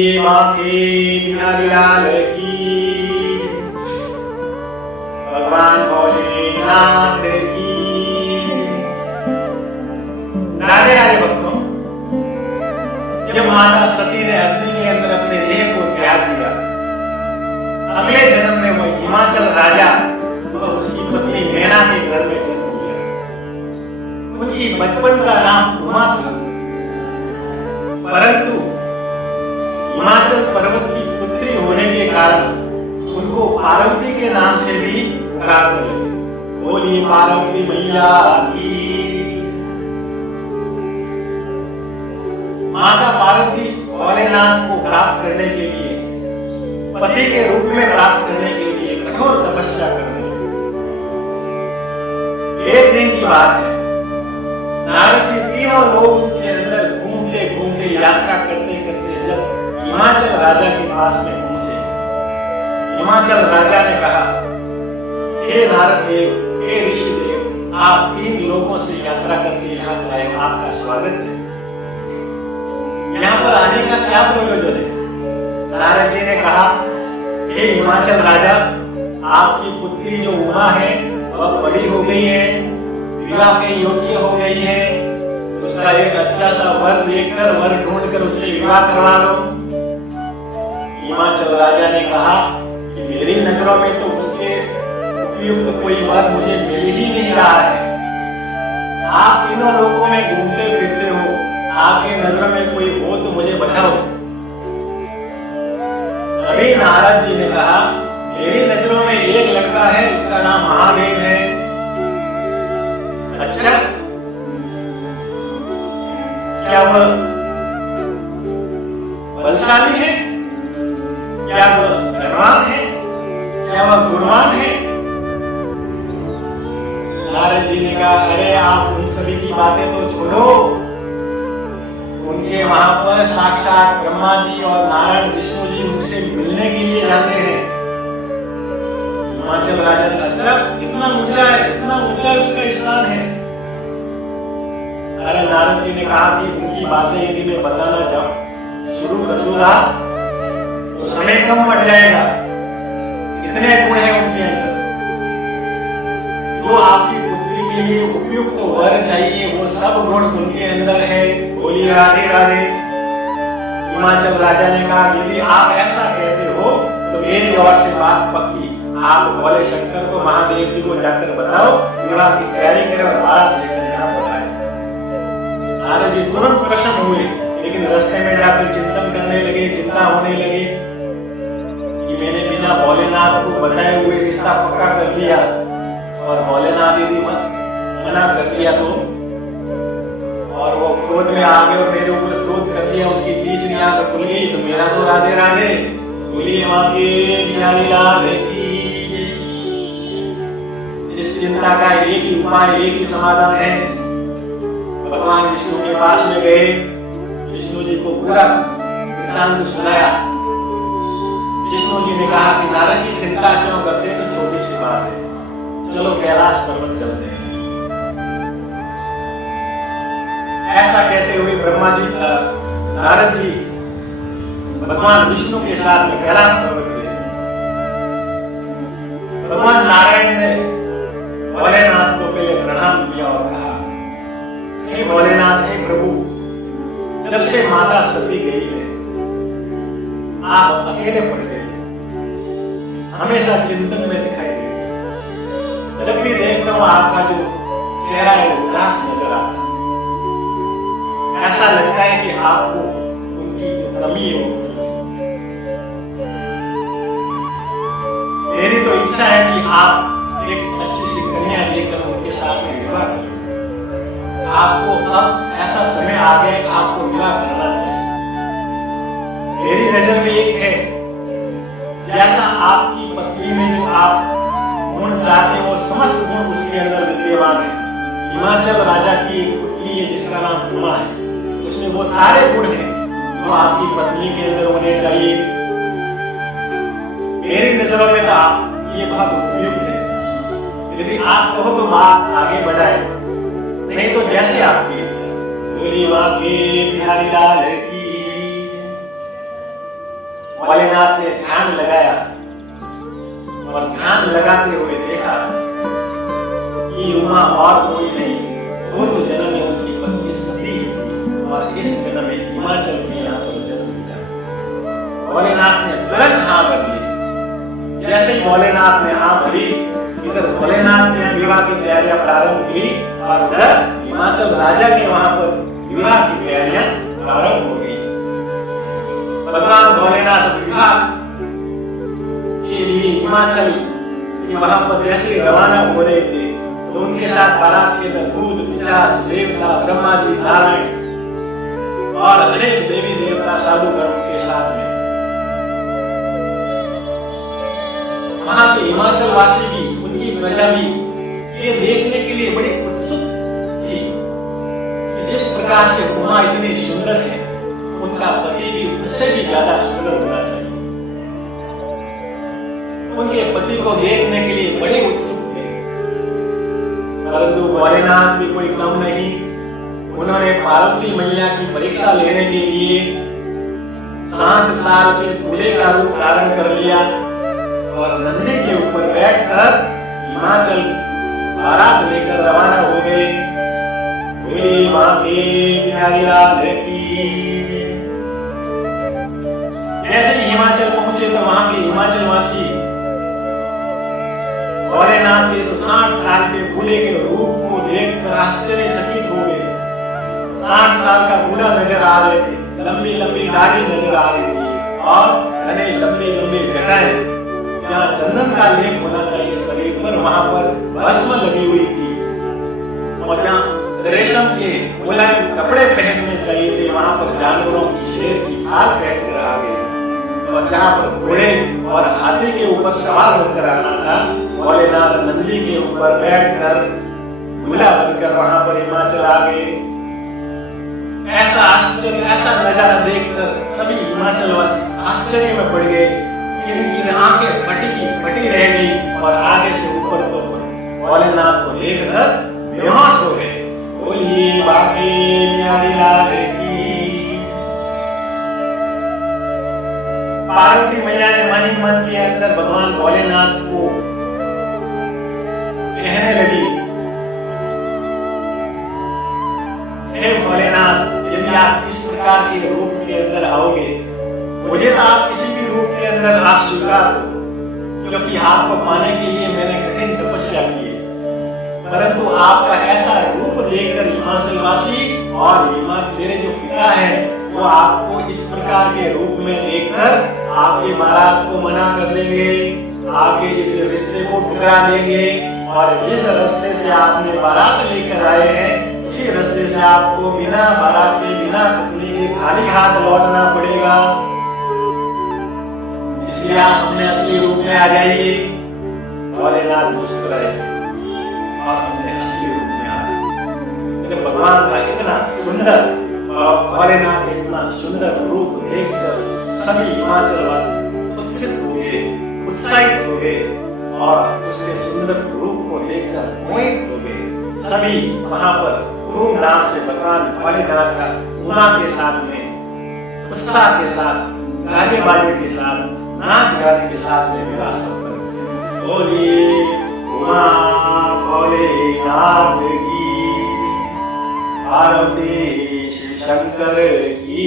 बोलिए बांके बिहारी लाल की, भगवान भोलेनाथ की। राधे राधे भक्तों, जब माता सती ने अग्नि के अंदर अपने देह को त्याग दिया, अगले जन्म में वो हिमाचल राजा और उसकी पत्नी मैना के घर में जन्म लिया। उनकी बचपन का नाम उमा था, परंतु हिमाचल पर्वत की पुत्री होने के कारण उनको पार्वती के नाम से भी पुकारने लगे। बोलिए पार्वती मैया की। माता पार्वती भोलेनाथ को प्राप्त करने के लिए, पति के रूप में प्राप्त करने के लिए कठोर तपस्या करने लगे। एक दिन की बात है, नारद जी तीनों लोगों के अंदर घूमते घूमते यात्रा करते करते जब हिमाचल राजा के पास में पहुंचे, हिमाचल राजा ने कहा, हे नारद देव, हे ऋषि देव, आप 3 लोगों से यात्रा करके यहाँ आए, आपका स्वागत है। यहाँ पर आने का क्या प्रयोजन है? नारद जी ने कहा, हे हिमाचल राजा, आपकी पुत्री जो उमा है वह बड़ी हो गई है, विवाह के योग्य हो गई है, उसका एक अच्छा सा वर देखकर, वर ढूंढकर उससे विवाह करवा लो। हिमाचल राजा ने कहा कि मेरी नजरों में तो उसके उपयुक्त कोई वर मुझे मिल ही नहीं रहा है। आप तीनों लोगों में घूमते फिरते हो, आपकी नजरों में कोई हो तो मुझे बताओ। तभी नारद जी ने कहा, मेरी नजरों में एक लड़का है, उसका नाम महादेव है। अच्छा, क्या वह बलशाली है? क्या वह धनवान है? क्या वह गुणवान है? नारद जी ने कहा, अरे आप उन सभी की बातें तो छोड़ो, उनके वहां पर साक्षात ब्रह्मा जी और नारायण विष्णु जी उनसे मिलने के लिए जाते हैं। हिमाचल राजा ने, अच्छा इतना ऊंचा उसका स्थान है। अरे नारद जी ने कहा कि उनकी बातें यदि मैं बताना शुरू कर दूंगा तो समय कम पड़ जाएगा, इतने गुण है उनके अंदर। जो आपकी पुत्री के लिए उपयुक्त वर चाहिए वो सब गुण उनके अंदर है। बोलिए राधे राधे। हिमाचल राजा ने कहा, यदि आप ऐसा कहते हो तो मेरी ओर से बात पक्की, आप भोले शंकर को, महादेव जी को जाकर बताओ, विवाह की तैयारी करें और बारात लेकर यहाँ पर आए। नारद जी तुरंत प्रसन्न हुए, लेकिन रास्ते में जाकर चिंतन करने लगे, चिंता होने लगी कि मैंने बिना भोलेनाथ को बताए हुए रिश्ता पक्का कर लिया और भोलेनाथ यदि मना कर दिया तो, और वो क्रोध में आ गए और मेरे ऊपर क्रोध कर दिया, उसकी तीसरी आंख खुल गई तो मेरा तो राधे राधे। बोलिए मांगे बिहारी लाल की। इस चिंता का एक ही उपाय, एक ही समाधान है। भगवान विष्णु के पास में गए, विष्णु जी को पूरा वृत्तांत सुनाया। विष्णु जी ने कहा कि नारद जी चिंता क्यों करते हैं, तो छोटी सी बात है, चलो कैलाश पर्वत चलते हैं। ऐसा कहते हुए ब्रह्मा जी, नारद जी भगवान विष्णु के साथ में कैलाश पर्वत गए। भगवान नारायण ने भोलेनाथ को पहले प्रणाम किया और कहा, हे भोलेनाथ, हे प्रभु, जब से माता सती गई है आप अकेले पड़ गए, हमेशा चिंतन में दिखाई देते। जब भी देखता हूं आपका जो चेहरा है वो उदास नजर आता है, ऐसा लगता है कि आपको उनकी कमी हो। मेरी तो इच्छा है कि आप एक अच्छी सी कन्या लेकर उनके साथ में विवाह करें। आपको अब ऐसा समय आ गया कि आपको विवाह करना चाहिए। मेरी नजर में एक है, जैसा आपकी पत्नी में जो आप गुण चाहते हैं वो समस्त गुण उसके अंदर विद्यमान है। हिमाचल राजा की एक पुत्री है जिसका नाम उमा है, उसमें वो सारे गुण हैं जो आपकी पत्नी के अंदर होने चाहिए। मेरी नजरों में तो आप ये बहुत उपयुक्त है। यदि आप कहो तो बात आगे बढ़ाए, नहीं तो जैसे आपकी इच्छा। बोली वाके बिहारी लाल की। भोलेनाथ ने ध्यान लगाया और ध्यान लगाते हुए देखा कि उमा और कोई नहीं, पूर्व जन्म में उनकी पत्नी सती थी और इस जन्म में हिमाचल में यहाँ पर जन्म लिया। भोलेनाथ ने तुरंत हाँ भर ली। जैसे ही भोलेनाथ ने हाँ भरी, इधर भोलेनाथ ने विवाह की तैयारियां प्रारंभ की और उधर हिमाचल राजा के वहां पर विवाह की तैयारियां प्रारंभ हो गई। भगवान भोलेनाथ विवाह के लिए हिमाचल वहां पर जैसे रवाना हो रहे थे तो उनके साथ बारात के अंदर भूत पिशाच देवता ब्रह्मा जी नारायण और अनेक देवी देवता साधुगण के साथ में। वहां के हिमाचल वासी भी, उनकी प्रजा भी ये देखने के लिए बड़ी उत्सुक थी कि जिस प्रकार से उमा इतनी सुंदर है, उनका पति भी उससे भी ज्यादा सुंदर होना चाहिए। उनके पति को देखने के लिए बड़े उत्सुक थे, परंतु भोलेनाथ भी कोई कम नहीं। उन्होंने पार्वती मैया की परीक्षा लेने के लिए 7 साल के बूढ़े का रूप धारण कर लिया और नंदी के ऊपर बैठकर हिमाचल बारात लेकर रवाना हो गए। वे मां के प्यारी राधे की। जैसे ही हिमाचल पहुंचे तो वहां के हिमाचल वासी भोलेनाथ के 60 साल के बूढ़े के रूप को देखकर आश्चर्यचकित हो गए। 60 साल का बूढ़ा नजर आ रहे थे, लंबी लंबी दाढ़ी नजर आ रही थी और घने लंबे लंबे जटाएं, जहाँ चंदन का लेप होना चाहिए शरीर पर, वहां पर भस्म लगी हुई थी और जहाँ रेशम के मुलायम कपड़े पहनने चाहिए थे, वहां पर जानवरों की शेर की खाल पहनकर आ गए। और जहाँ पर घोड़े और हाथी के ऊपर सवार होकर आना था, भोलेनाथ नंदी के ऊपर बैठकर दूल्हा बनकर वहां पर हिमाचल आ गए। ऐसा आश्चर्य, ऐसा नजारा देखकर सभी हिमाचल वासी आश्चर्य में पड़ गए। इनकी आंखें फटी रह गई और आगे से ऊपर तो भोलेनाथ को देखकर बेहोश हो गए। बोलिए बाकी प्यारी लाल की। पार्वती मैया ने मन ही मन के अंदर भगवान भोलेनाथ को कहने लगी, हे भोलेनाथ, यदि आप इस प्रकार के रूप के अंदर आओगे, मुझे तो आप किसी भी रूप के अंदर आप स्वीकार हो, क्योंकि आपको पाने के लिए मैंने कठिन तपस्या की है। परंतु आपका ऐसा रूप देखकर हिमाचल वासी और मेरे जो पिता हैं वो आपको इस प्रकार के रूप में देखकर आपकी बारात को मना कर देंगे, आपके इस रिश्ते को ठुकरा देंगे और जिस रास्ते से आपने बारात लेकर आए हैं उसी रास्ते से आपको बिना बारात के, बिना पत्नी के खाली हाथ लौटना पड़ेगा। इसलिए आप अपने असली रूप में आ जाइए। भोलेनाथ मुस्कुराए और अपने असली रूप में आ गए। भगवान का इतना सुंदर और भोलेनाथ का इतना सुंदर रूप देखकर सभी हिमाचल वासी उत्सित हो गए, उत्साहित हो गए और उसके सुंदर रूप को देखकर मोहित हो गए। सभी वहां पर धूमधाम से भगवान भोलेनाथ का उमा के साथ में, उत्साह के साथ, गाजे बाजे के साथ, नाच गाने के साथ में विवाह संपन्न। बोलिए उमा भोलेनाथ की, पार्वती शंकर की।